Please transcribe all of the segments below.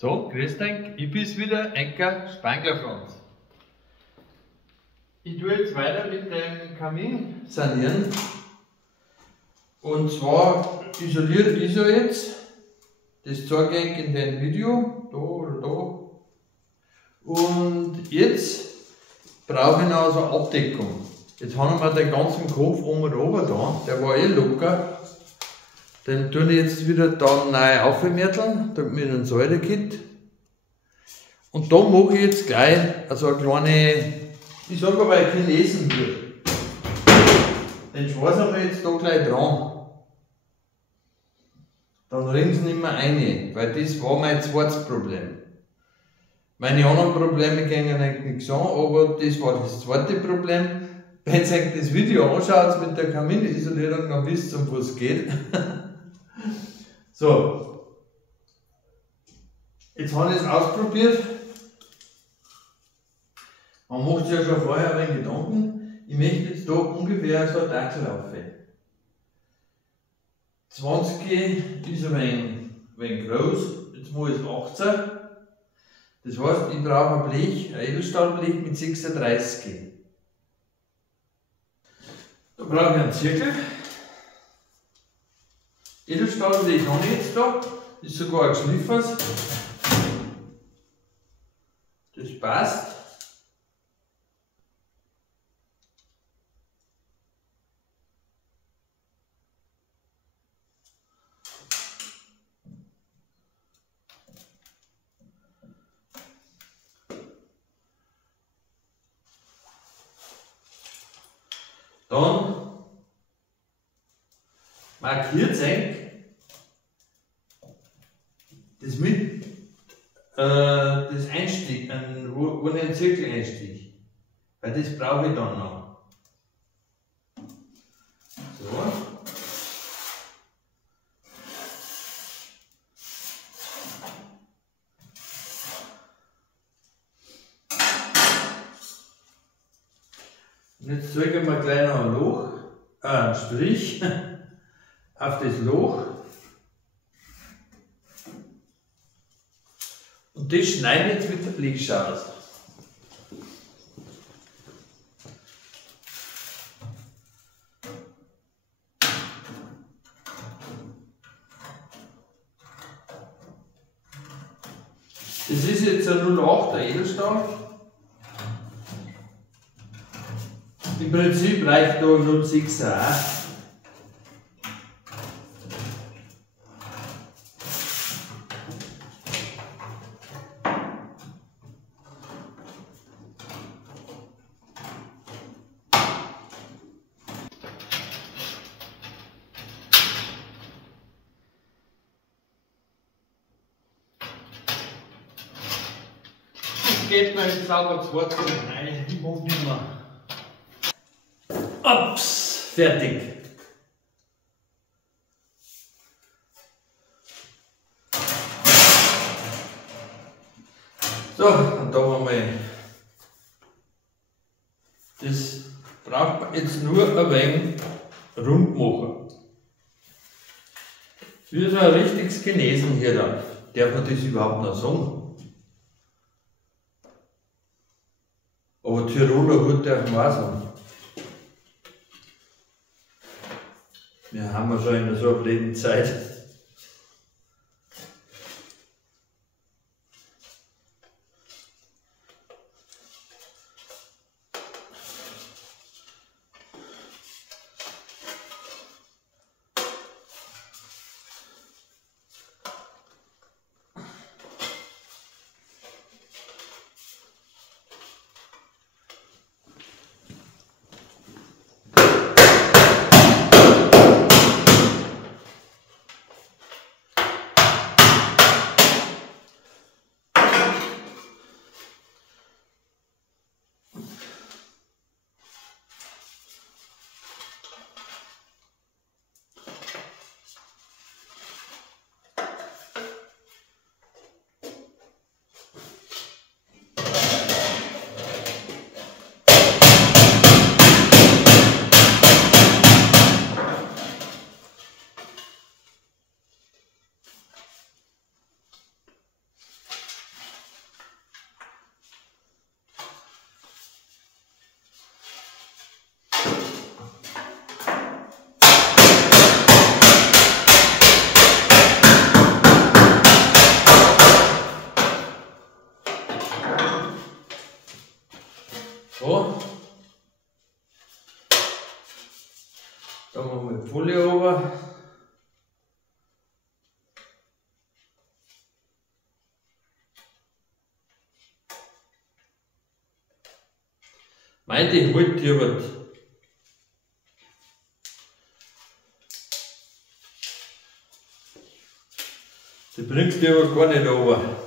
So, grüß dich, ich bin's wieder, Enker Spanglerfranz. Ich tue jetzt weiter mit dem Kamin sanieren. Und zwar isoliere ich so jetzt. Das zeige ich in dem Video, da oder da. Und jetzt brauche ich noch so eine Abdeckung. Jetzt haben wir den ganzen Kopf oben und oben da, der war eh locker. Den tue ich jetzt wieder dann neu aufmärteln, damit mir einen Säure gibt. Und da mache ich jetzt gleich also eine kleine, ich sage aber ein Chinesen hier. Den schweißen wir jetzt da gleich dran. Dann ringen sie nicht mehr rein, weil das war mein zweites Problem. Meine anderen Probleme gingen eigentlich nichts an, aber das war das zweite Problem. Wenn ihr euch das Video anschaut mit der Kaminisolierung, dann wisst ihr, um was es geht. So, jetzt habe ich es ausprobiert. Man macht sich ja schon vorher ein wenig Gedanken. Ich möchte jetzt da ungefähr so ein Dachsel aufhängen. 20 ist ein wenig groß, jetzt mache ich 18. Das heißt, ich brauche ein Blech, ein Edelstahlblech mit 36. Da brauche ich einen Zirkel. Edelstahlblech habe ich jetzt da, ist sogar ein geschliffenes. Das passt. Dann markiert euch das mit das Einstich, wo ich einen Zirkel einstich, weil das brauche ich dann noch. So. Und jetzt drücken wir gleich noch ein Loch, einen Strich auf das Loch. Und das schneide ich jetzt mit der Blechschere aus. Das ist jetzt ein 08er Edelstahl. Im Prinzip reicht da 06er auch. Das geht mir jetzt sauber zu Wort rein, ich mag nicht mehr. Ups, fertig. So, und da haben wir das braucht man jetzt nur ein wenig rund machen. Wie so ein richtiges Chinesen hier dann. Darf man das überhaupt noch sagen? Aber Tiroler Hut darf man auch sagen. Wir haben ja schon in so einer blöden Zeit. Meinte ich halt hier was. Die bringst du aber gar nicht runter.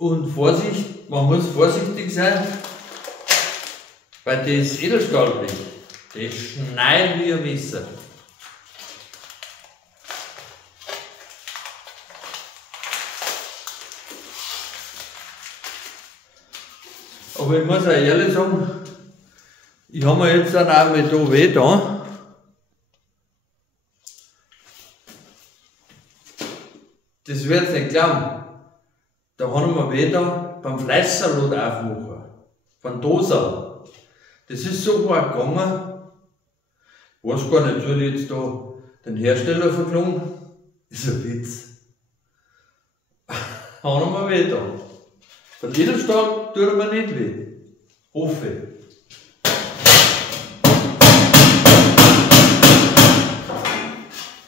Und Vorsicht, man muss vorsichtig sein, weil das Edelstahlblech, das schneit wie ein Messer. Aber ich muss auch ehrlich sagen, ich habe mir jetzt dann auch mit da weh da. Das wird nicht glauben. Da haben wir wieder beim Fleischsalat aufmachen, von Dosa. Das ist so hart gegangen. Ich weiß gar nicht, soll ich jetzt da den Hersteller verklagen? Das ist ein Witz. Haben wir wieder. Von Edelstahl tut mir nicht weh. Hoffe.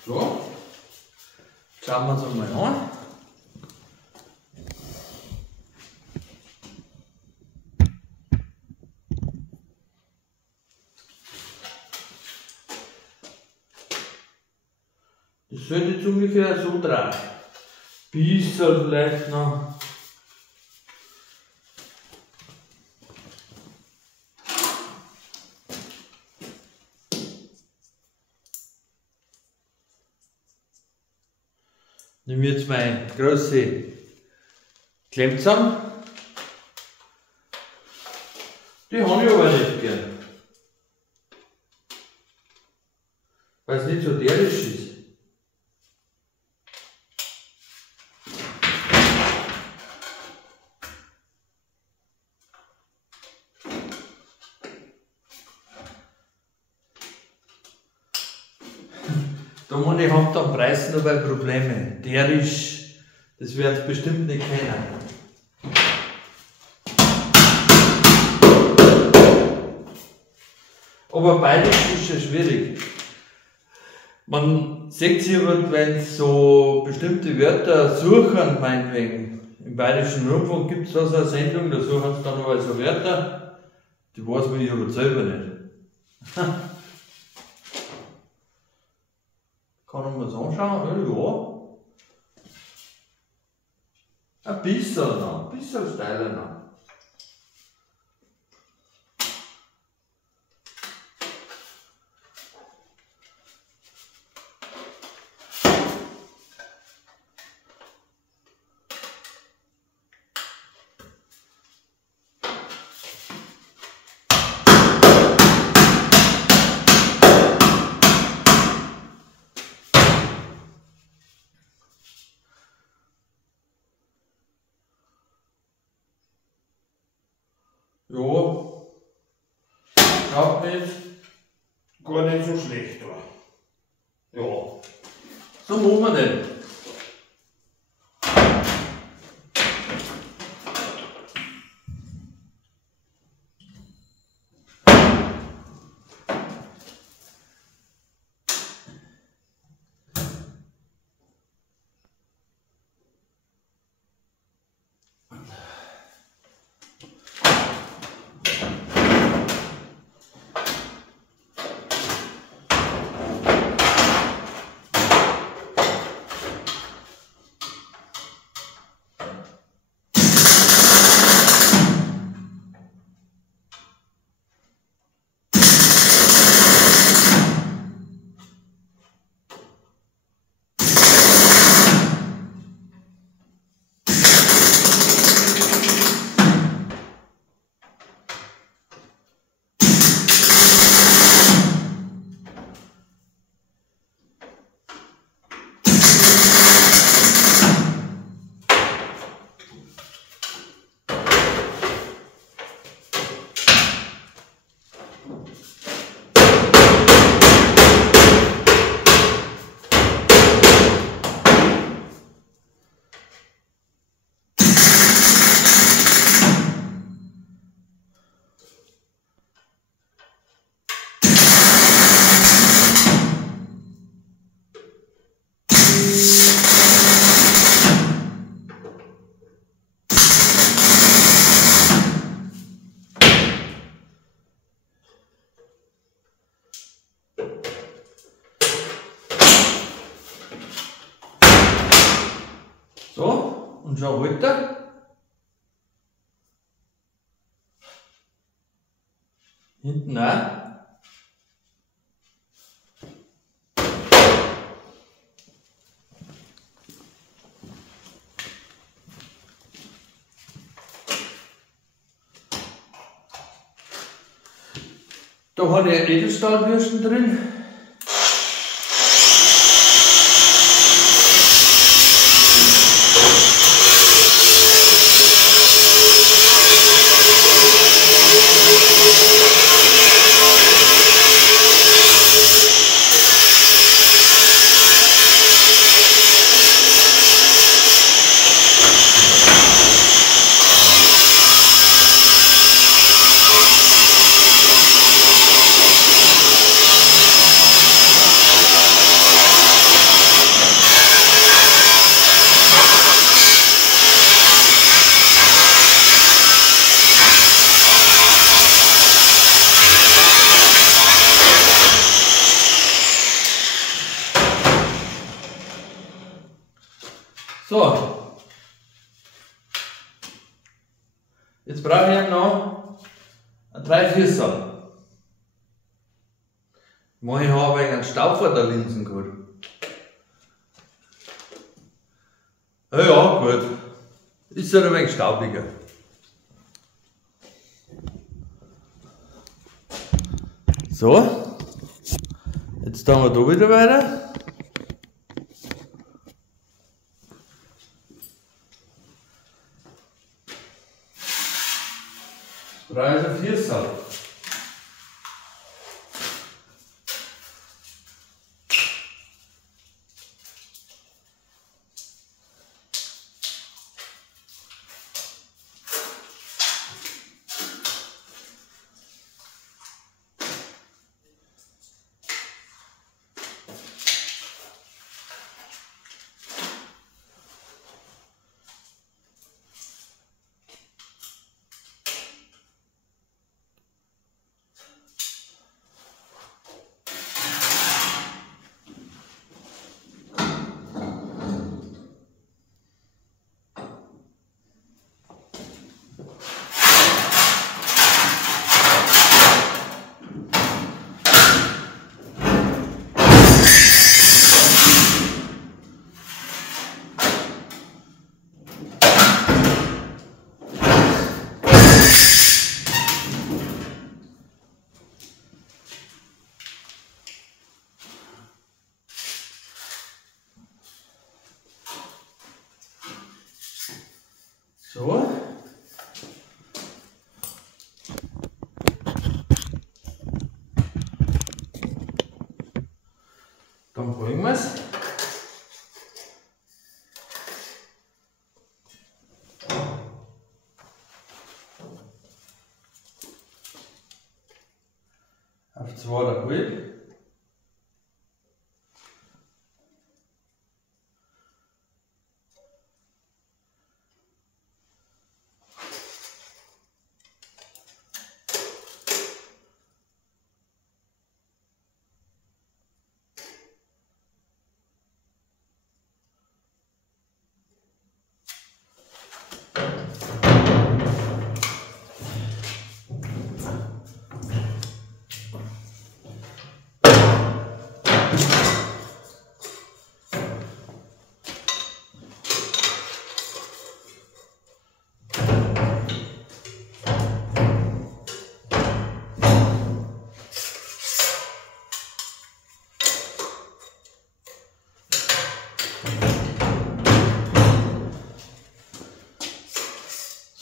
So. Schauen wir uns einmal an. Das sollte jetzt ungefähr so drehen. Bisschen vielleicht noch. Ich nehme jetzt meine große Klemmzange. Die habe ich aber nicht gern. Weil es nicht so derisch ist. Da muss ich Hand am Preis noch bei Probleme. Derisch, das werden Sie bestimmt nicht kennen. Aber beides ist schon schwierig. Man sieht hier, wenn so bestimmte Wörter suchen, meinetwegen. Im Bayerischen Rundfunk gibt es da so eine Sendung, da suchen sie dann mal so Wörter, die weiß man ich aber selber nicht. Kann man das anschauen? Ja. Ein bisschen steiler noch. Ja, schaut mir jetzt gar nicht so schlecht an. Ja, so machen wir das. Und schau weiter. Hinten auch. Da hat er Edelstahlbürsten drin. So, jetzt brauche ich noch ein 3/4. Mache ich aber einen Staub vor der Linsen gut. Ja, gut. Ist ja ein wenig staubiger. So, jetzt tun wir da wieder weiter. Brauche ich ein 4. So. Dann bringen wir es. Auf 2,5.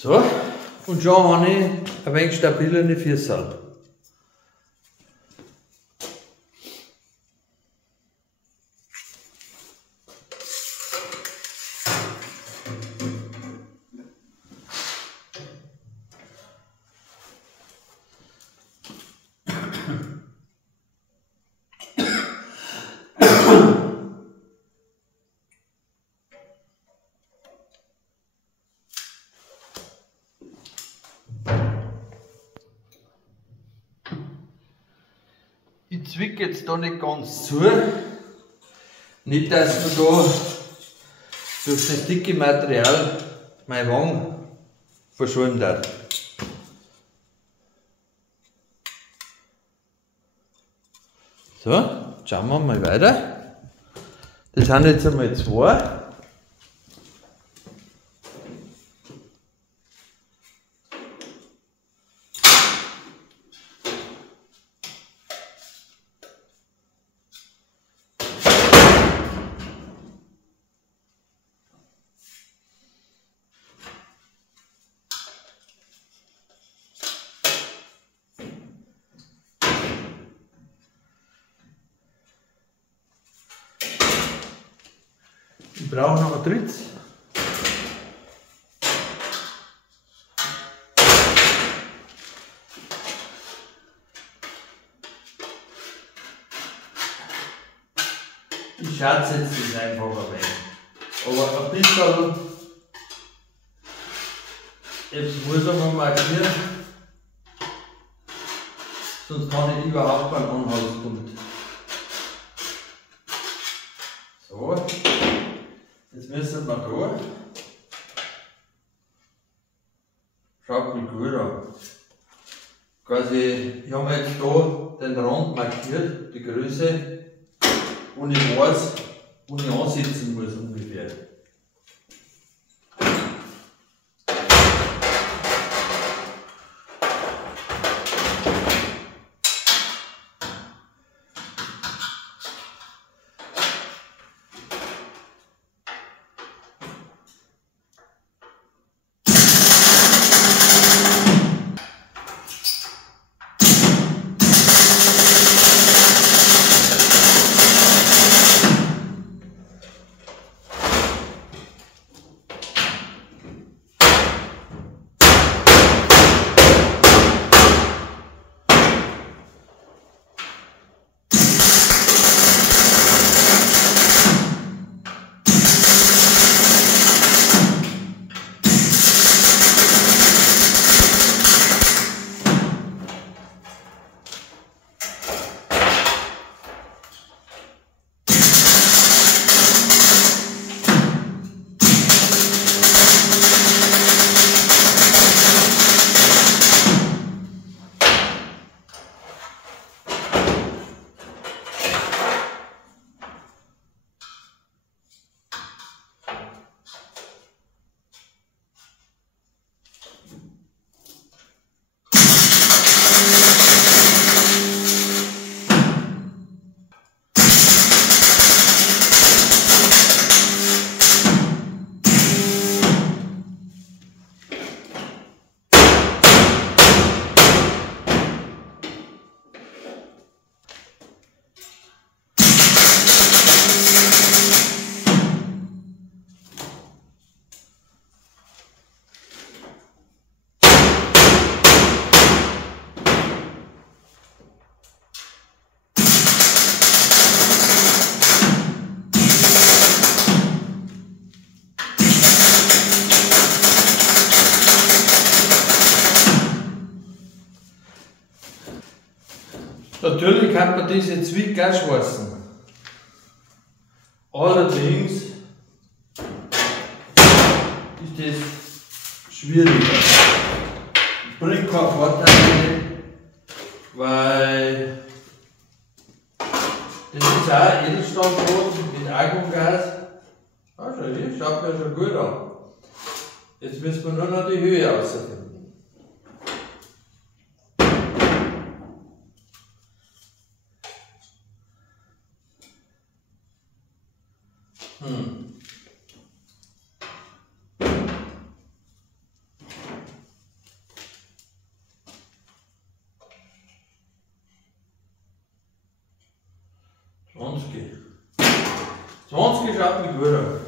So, und schon habe ich ein wenig stabilere 4. Ich zwicke jetzt da nicht ganz zu. Nicht, dass wir da durch das dicke Material meine Wange verschwunden hat. So, schauen wir mal weiter. Das sind jetzt einmal 2. Ich brauche noch ein drittes. Ich schätze jetzt das einfach weg. Aber ein bisschen, jetzt muss man markieren, sonst kann ich überhaupt keinen Anhaltspunkt. So. Jetzt müssen wir da. Schaut mich gut an. Quasi, ich habe jetzt da den Rand markiert, die Größe, und ich weiß, wo ich ansetzen muss ungefähr. Natürlich kann man diese Zwick auch schwarzen. Allerdings ist das schwieriger. Bringt keinen Vorteil, weil das ist auch Edelstahlbrot mit Argongas. Ah, schau hier, schaut mir schon gut an. Jetzt müssen wir nur noch die Höhe ausfinden. Sonst schaut mich gut an.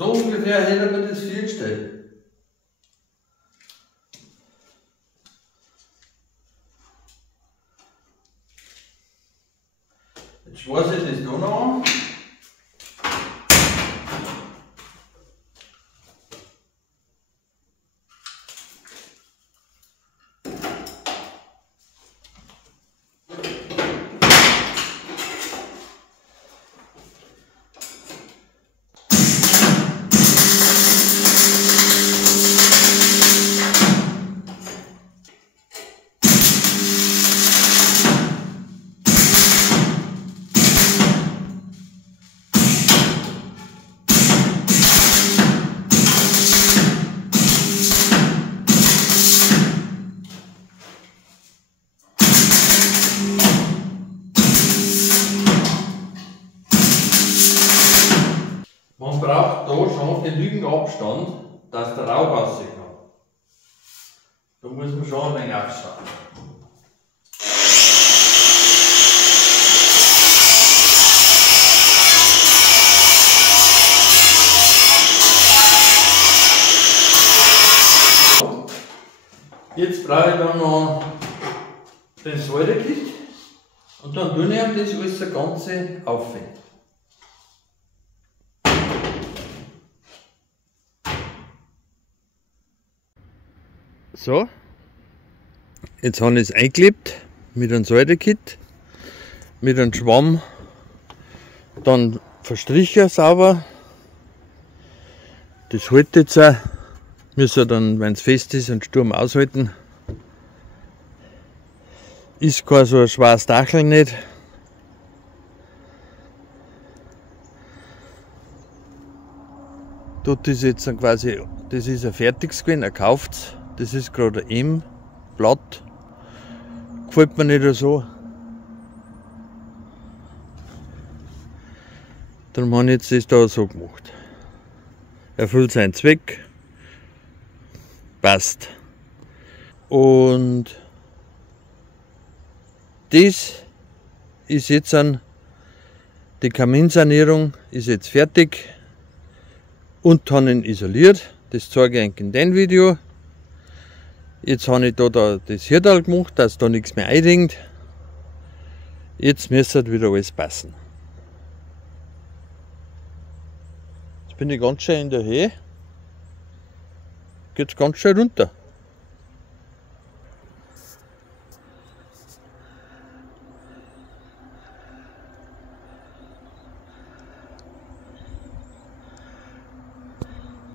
So ungefähr hätte man das vorgestellt. Jetzt schweiße ich das da noch an. Man braucht da schon genügend Abstand, dass der Rauch rausgehen kann. Da muss man schon ein wenig aufschauen. Jetzt brauche ich dann noch den Säurekit und dann tue ich ihm das alles Ganze aufhängen. So, jetzt habe ich es eingeklebt mit einem Säurekit, mit einem Schwamm, dann verstrichen sauber. Das hält jetzt auch, müssen dann, wenn es fest ist, einen Sturm aushalten. Ist kein so ein schwarzes Dachel nicht. Dort ist jetzt dann quasi, das ist ein fertiges gewesen, ein gekauftes. Das ist gerade ein M-Blatt. Gefällt mir nicht so. Darum habe ich jetzt das da so gemacht. Erfüllt seinen Zweck. Passt. Und das ist jetzt die Kaminsanierung ist jetzt fertig und habe ihn isoliert. Das zeige ich in dem Video. Jetzt habe ich da das Hirtal gemacht, dass da nichts mehr einringt. Jetzt müsste wieder alles passen. Jetzt bin ich ganz schön in der Höhe. Geht ganz schön runter.